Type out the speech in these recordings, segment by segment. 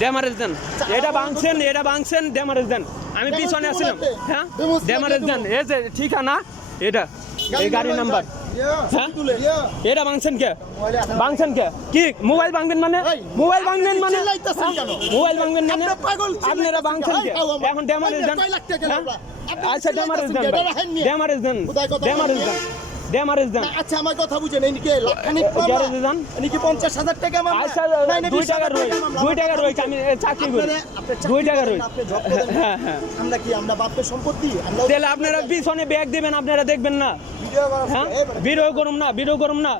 Demurrage দেন, এটা ভাঙছেন demurrage দেন। আমি পিছনে আসছিলাম, হ্যাঁ ড্যামারেজ দেন। এই যে ঠিকানা এটা, এই গাড়ির নাম্বার, হ্যাঁ এটা ভাঙছেন কে? কি মোবাইল ভাঙবেন মানে? মোবাইল ভাঙবেন মানে আপনারা ভাঙছেন কে? এখন ড্যামারেজ দেন। আচ্ছা ড্যামারেজ দেন। আচ্ছা আমার কথা বুঝেন, এই কি লাখখানিক মামলা দেন, এই কি 50,000 টাকা মামলা? আচ্ছা 2 টাকা রই আমি চাকরি করি, 2 টাকা রই। হ্যাঁ আমরা বাপের সম্পত্তি, তাহলে আপনারা পিছনে ব্যাগ দিবেন, আপনারা দেখবেন না? হ্যাঁ ভিডিও করুম না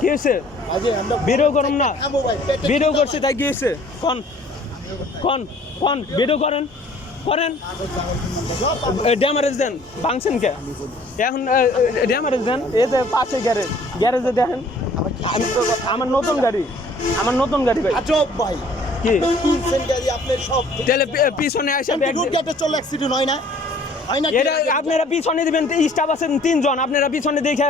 কি হয়েছে? ভিডিও করুম না, ভিডিও করছি তাই কি হয়েছে? কোন ভিডিও করেন ড্যামারেজ দেন। ভাঙছেন কে? এখন ড্যামারেজ দেন। এই যে পাশে গ্যারেজে দেখেন, আমার নতুন গাড়ি ভাই। ভাই কি গাড়ি আপনার সব, তাহলে পিছনে এসে রোড গেটে চলে অ্যাক্সিডেন্ট হয় না? এটা আপনারা পিছনে দিবেন, স্টাফ আছেন 3 জন, আপনারা পিছনে দেখে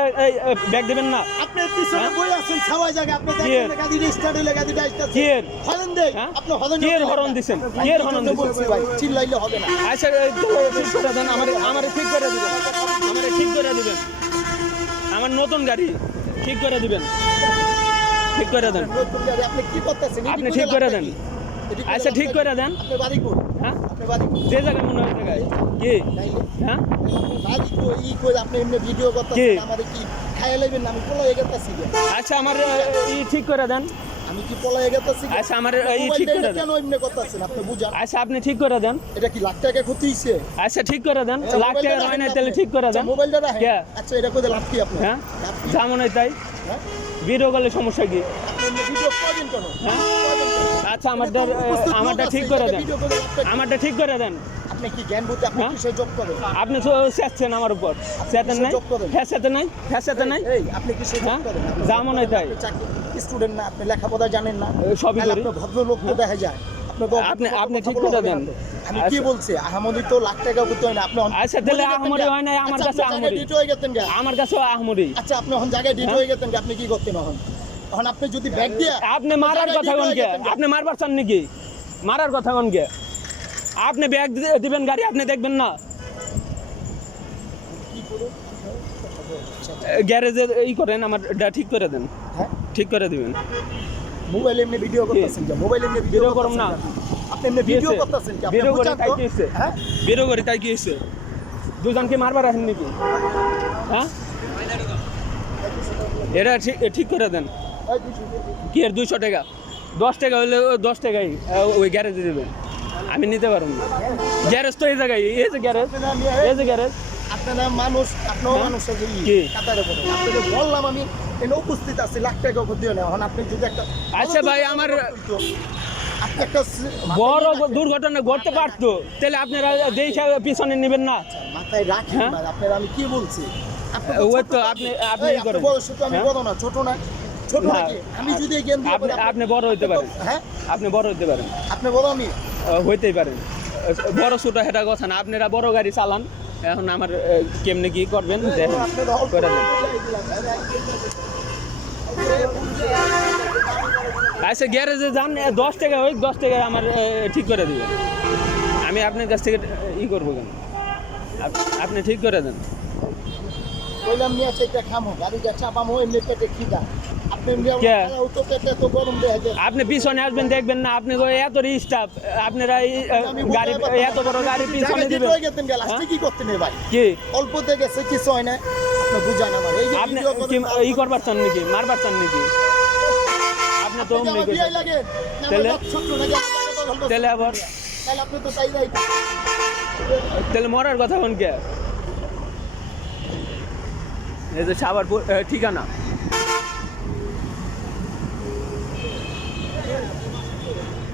ব্যাগ দিবেন না? আপনি পিছনে বই আছেন সবাই জায়গা, আপনি দেখেন গাড়ি স্টার্ট হইলে গাড়িটা আসছে কি হরন দেই, আপনি হরন দিছেন বলছি ভাই, চিল্লাইলে হবে না। আচ্ছা ঠিক করে দেন, আমারে ঠিক করে দিবেন, আমার নতুন গাড়ি ঠিক করে দিবেন, ঠিক করে দেন। নতুন গাড়ি আপনি কি করতেছেন? আপনি ঠিক করে দেন। আচ্ছা ঠিক করে দেন। আপনি বাড়ি কোন? হ্যাঁ আপনি বাড়ি কোন? যে জায়গায় মনে হয় জায়গায় কি, হ্যাঁ বাড়ি তো ই কই, আপনি এমনি ভিডিও করতেছেন, আমারে কি খাইয়া লইবেন না? আমি পলাই গেতাছি। আচ্ছা আমার ঠিক করে দেন। আমি কি পলাই গেতাছি? আচ্ছা আমার ঠিক করে দেন। কেন এমনি করতেছেন আপনি বুঝান? আচ্ছা আপনি ঠিক করে দেন। এটা কি লাখ টাকা ক্ষতি হইছে? আচ্ছা ঠিক করে দেন, লাখ টাকা হয় না তাহলে ঠিক করে দেন। মোবাইলটা রাখেন। আচ্ছা এটা কইতে লাভ কি আপনি? হ্যাঁ যেমন তাই ভিডিও করলে সমস্যা কি? আপনি ভিডিও করেন কেন? হ্যাঁ আচ্ছা আমারটা ঠিক করে দেন, আমারটা ঠিক করে দেন। আপনি কি জ্ঞান বুদ্ধি আপনি কিসে জব করেন? আপনি চেচ্ছেন আমার উপর, চেতেন নাই, ফেসাতে নাই। এই আপনি কিসে জব করেন? যেমন তাই স্টুডেন্ট না, আপনি লেখাপড়া জানেন না, সবই করি। আপনি ভদ্রলোক তো দেখা যায়। আপনি ঠিক করে দেন। আমি কি বলছি, আহামদি তো লাখ টাকা করতে হয় না। আপনি আচ্ছা তাহলে আহমদি হয় না, আমার কাছে আহমদি, আমার কাছে আহমদি। আচ্ছা আপনি এখন জায়গায় ডিট হয়ে গেছেন, আপনি কি করতেন? এখন আপনি যদি ব্যাগ দিয়ে আপনি মারার কথা কোন কে? আপনি মারবার চান নাকি? মারার কথা কোন কে? আপনি ব্যাগ দিবেন গাড়ি, আপনি দেখবেন না? গ্যারেজে করেন, আমার ঠিক করে দেন। হ্যাঁ ঠিক করে দিবেন। মোবাইলে এমনি ভিডিও করতেছেন কি? মোবাইলে এমনি ভিডিও করুন না, আপনি এমনি ভিডিও করতেছেন কি? ভিডিও করে তাই কি হইছে? হ্যাঁ ভিডিও করে তাই কি হইছে? দুজনকে মারবার আছেন নাকি? হ্যাঁ এটা ঠিক করে দেন। কি এর 200 টাকা? 10 টাকা হলে 10 টাকাই ওই গ্যারেজে দেবেন, আমি নিতে পারবো না। গ্যারেজ তো এই জায়গায়, এই যে গ্যারেজ আপনারা মানুষ, আপনার মানুষের কি কাতারে পড়ে। আপনাদের বললাম আমি এখানে উপস্থিত আছি, লাখ টাকা ক্ষতি হয় না। এখন আপনি যদি একটা আচ্ছা ভাই আমার আপনি একটা বড় দুর্ঘটনা ঘটতে পারতো, তাহলে আপনারা দেখে পিছনে নেবেন না? মাথায় রাখেন ভাই, আপনারা আমি কি বলছি? ওই তো আপনি করেন। বয়স তো আমি বড় না, ছোট না, ছোট নাকি? আমি যদি জ্ঞান দিয়ে আপনি বড় হইতে পারেন। হ্যাঁ আপনি বড় হইতে পারেন, আপনি বড় আমি হইতেই পারেন। বড় ছোট সেটা কথা না, আপনারা বড় গাড়ি চালান। এখন আমার কেমনে কি করবেন দেখেন, করে দেন। আচ্ছা গ্যারেজে যান, 10 টাকা হোক, 10 টাকা আমার ঠিক করে দিবেন। আমি আপনার কাছ থেকে করবো কেন? আপনি ঠিক করে দেন। কইলাম নিয়ে চেকটা খামো, গাড়িটা চাপামো, এমনি পেটে খিদা। আপনি পিছনে আসবেন, দেখবেন না? আপনি এত স্টাফ, আপনারা গাড়ি এত বড় গাড়ি পিছনে দিবেন কি করতে নেই ভাই? কি অল্প গেছে, কিছু হয় না, আপনি বুঝান আমার। আপনি করবার চান নাকি? মারবার চান নাকি? আপনি তো তাহলে আবার তাহলে মরার কথা কোন কে? এই যে সাভারপুর ঠিকানা।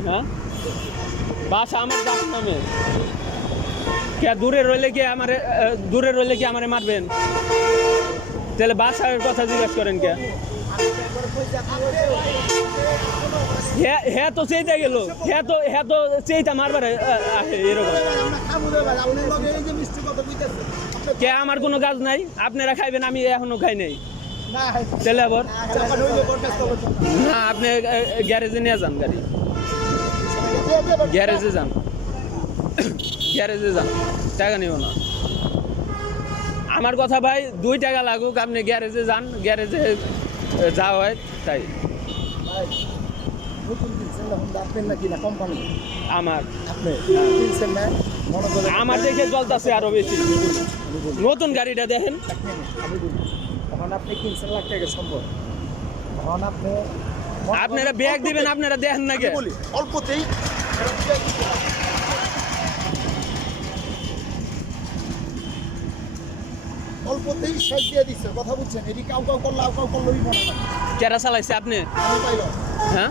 হ্যাঁ বাসা আমার গাছ নামে কে? দূরে রইলে কি আমারে মারবেন? তাহলে বাসার কথা জিজ্ঞাসা করেন কে? হ্যাঁ তো চেয়েতে গেল, হ্যাঁ তো চেয়েটা মারবার এরকম। কে আমার কোনো কাজ নাই, আপনারা খাইবেন, আমি এখনো খাই নাই। না তাহলে আবার চাকা নইলে বরখাস্ত করছেন না আপনি গ্যারেজে নিয়ে যান গাড়ি না গ্যারেজে যান গ্যারেজে যান টাকা নিও না আমার কথা ভাই 2 টাকা লাগুক আপনি গ্যারেজে যান গ্যারেজে যা হয় তাই ভাই নতুন কিনছেন না হোন্ডা আপনার নাকি না কোম্পানি আমার আপনি কিনছেন না মনে করেন আমার দেখে চলতেছে আরো বেশি নতুন গাড়িটা দেখেন আমি বলি তখন আপনি কিনছেন লাখ টাকা সম্ভব তখন আপনি আপনারা ব্যাগ দিবেন আপনারা দেখেন না কে আমি বলি অল্পতেই অল্পতেই শেষ দিয়ে দিচ্ছে কথা বুঝছেন এটি কাউ করলে কাউ করলেই মনে না কেরা চালাইছে আপনি আমি পাইলাম হ্যাঁ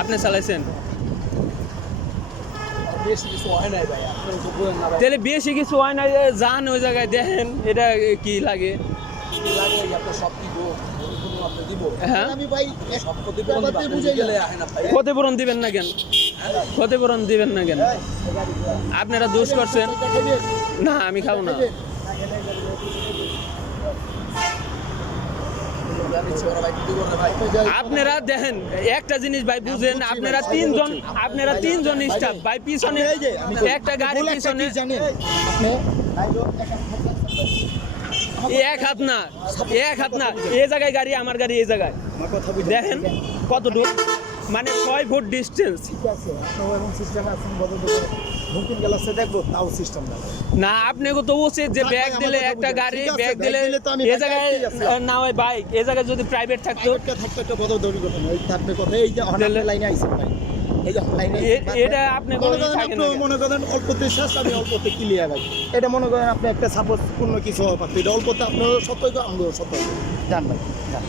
আপনি চালাইছেন বেশি কিছু হয় নাই ভাই আপনার তো বলেন না ভাই তাহলে বেশি কিছু হয় না যে যান ওই জায়গায় দেখেন এটা কি লাগে কি লাগে আপনার সব দিব আপনি দিব হ্যাঁ আমি ভাই সব কথা বুঝে গেলে আহে না ভাই ক্ষতিপূরণ দিবেন না কেন ক্ষতিপূরণ দিবেন না কেন আপনারা দোষ করছেন না আমি খাবো না আপনারা দেখেন একটা জিনিস ভাই বুঝেন আপনারা তিনজন স্টাফ ভাই পিছনে একটা গাড়ি পিছনে এক হাত না এই জায়গায় গাড়ি আমার গাড়ি এই জায়গায় দেখেন কতটুকু মানে 6 ফুট ডিস্টেন্স না আপনি তো উচিত যে ব্যাগ দিলে একটা গাড়ি ব্যাগ দিলে এই জায়গায় না হয় বাইক এই জায়গায় যদি প্রাইভেট থাকতো এটা আপনি মনে করেন অল্পতে শেষ আমি অল্পতে ক্লিয়ার ভাই এটা মনে করেন আপনি একটা সাপোর্ট পূর্ণ কিছু হওয়া পারতো এটা অল্পতে আপনার সতর্ক আমিও সতর্ক জান ভাই জান